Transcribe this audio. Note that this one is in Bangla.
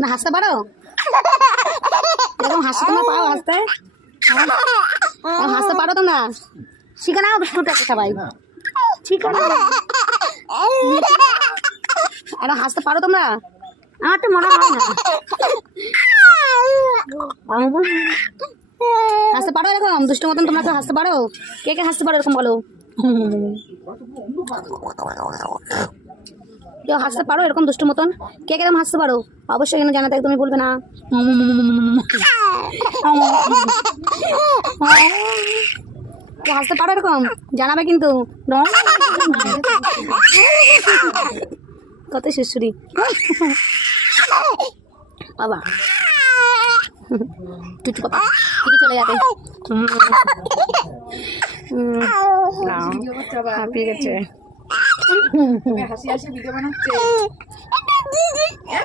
না হাসতে পারো? এরকম হাসতে তোমরা পারো হাসতে? হাসতে পারো তোমরা? শিখে নাও দুষ্টুটাকে সবাই, শিখে নাও। আর হাসতে পারো তোমরা? আমার তো মনে হয় না। হাসতে পারো এরকম দুষ্ট মতন? তোমরা তো হাসতে পারো? কে কে হাসতে পারো এরকম বলো? কেউ হাসতে পারো এরকম দুষ্ট মতন? কে কে এরকম হাসতে পারো? অবশ্যই এখানে জানাতে একদমই বলবে না। কে হাসতে পারো এরকম জানাবে কিন্তু। কত সুশ্রী বাবা, টুটু বাবা ঠিকই চলে যাবে। ঠিক আছে, হাসি হাসি ভিডিও বানাচ্ছে।